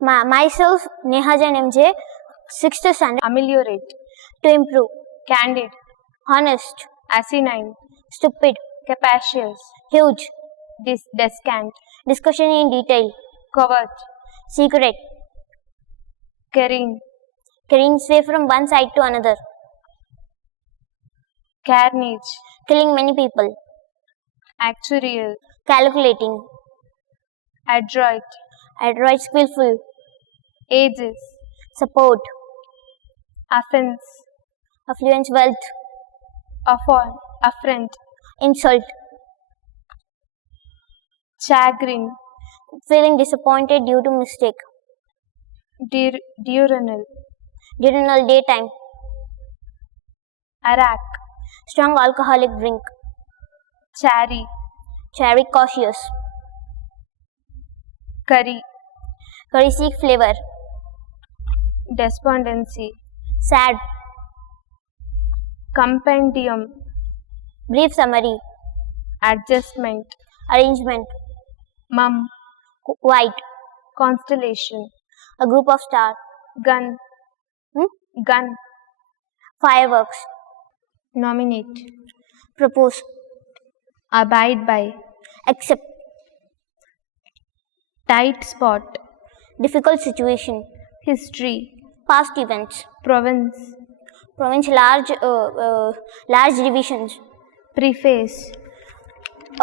Myself, Nehajan MJ, 6th standard. Ameliorate. To improve. Candid. Honest. Asinine. Stupid. Capacious. Huge. Descant. Discussion in detail. Covert. Secret. Carrying. Carrying sway from one side to another. Carnage. Killing many people. Actuarial. Calculating. Adroit. Adroit, skillful. Aegis. Support. Offense. Affluence, wealth. Affront. Insult. Chagrin. Feeling disappointed due to mistake. Diurnal. Diurnal, daytime. Arak. Strong alcoholic drink. Chary. Cherry, cautious. Curry. Curry, seek flavor. Despondency. Sad. Compendium. Brief summary. Adjustment. Arrangement. Mum. White. Constellation. A group of stars. Gun. Gun. Fireworks. Nominate. Propose. Abide by. Accept. Tight spot. Difficult situation. History. Past events. Province. Province, large divisions. Preface.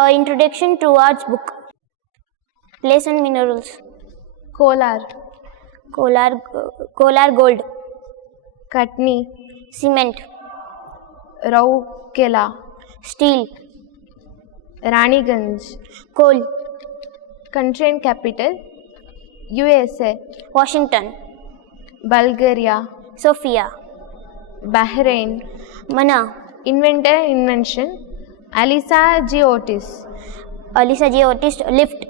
Introduction towards book. Place and minerals. Kolar. Kolar gold. Katni. Cement. Rourkela. Steel. Raniganj. Coal. Country and capital. USA. Washington. Bulgaria. Sofia. Bahrain. Mana. Inventor and invention. Alisa G. Otis. Alisa J. Otis. Lift.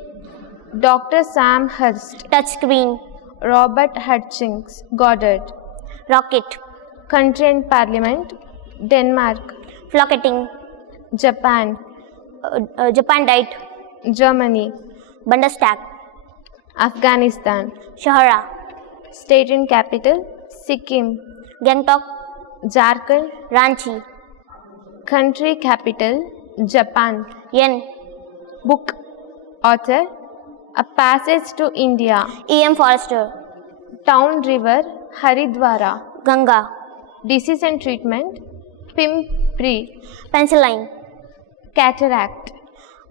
Dr. Sam Hurst. Touchscreen. Robert Hutchings. Goddard. Rocket. Country and parliament. Denmark. Flocketing. Japan. Japan diet. Germany. Bundestag. Afghanistan. Shahara. State and capital. Sikkim. Gangtok. Jharkhand. Ranchi. Country capital. Japan. Yen. Book. Author. A Passage to India. E.M. Forrester. Town river. Haridwara. Ganga. Disease and treatment. Pimpri. Penicillin. Cataract.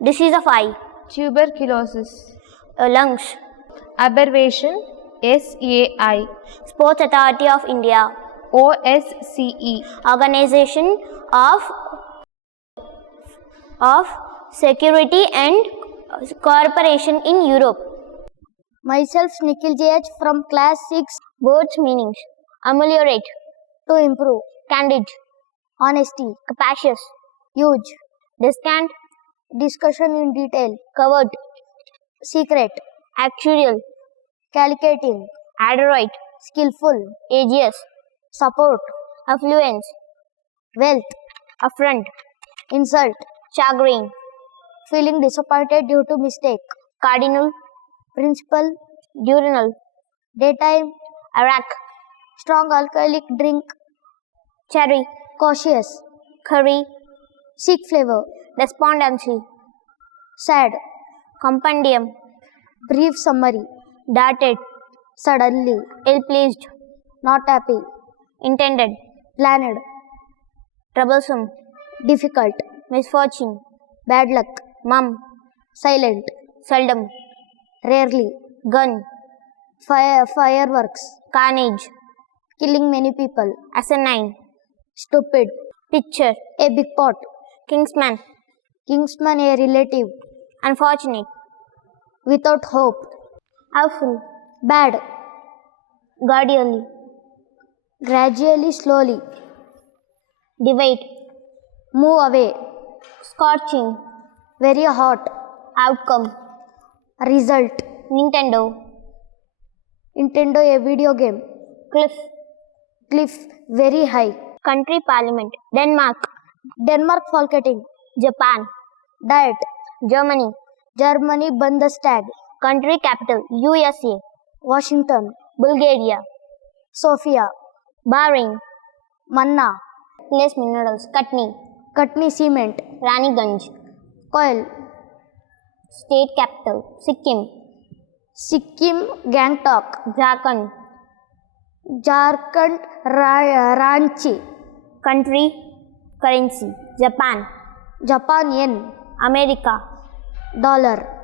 Disease of eye. Tuberculosis. Lungs. Abbreviation. SAI. Sports Authority of India. OSCE. Organization of Security and Cooperation in Europe. Myself, Nikhil JH from class 6. Words meanings. Ameliorate. To improve. Candid. Honesty. Capacious. Huge. Descant. Discussion in detail. Covered. Secret. Actuarial. Calculating. Adroit. Skillful. Aegis. Support. Affluence. Wealth. Affront. Insult. Chagrin. Feeling disappointed due to mistake. Cardinal. Principal. Diurnal. Daytime. Arak. Strong alcoholic drink. Cherry. Cautious. Curry. Seek flavor. Despondency. Sad. Compendium. Brief summary. Darted. Suddenly. Ill-pleased. Not happy. Intended. Planned. Troublesome. Difficult. Misfortune. Bad luck. Mum. Silent. Seldom. Rarely. Gun. Fireworks. Carnage. Killing many people. Asinine. Stupid. Picture. A big pot. Kingsman. Kingsman, a relative. Unfortunate. Without hope. Awful. Bad. Guardianly. Gradually, slowly. Divide. Move away. Scorching. Very hot. Outcome. Result. Nintendo. Nintendo, a video game. Cliff. Cliff, very high. Country parliament. Denmark. Denmark, Folketing. Japan. Diet. Germany. Germany, Bundestag. Country capital. USA. Washington, Bulgaria, Sofia, Bahrain. Manna, Place minerals: Katni, Katni Cement, Raniganj. Coil, State capital: Sikkim, Sikkim, Gangtok, Jharkhand. Jharkhand, Ranchi, Country: currency: Japan, Japan Yen, America, Dollar.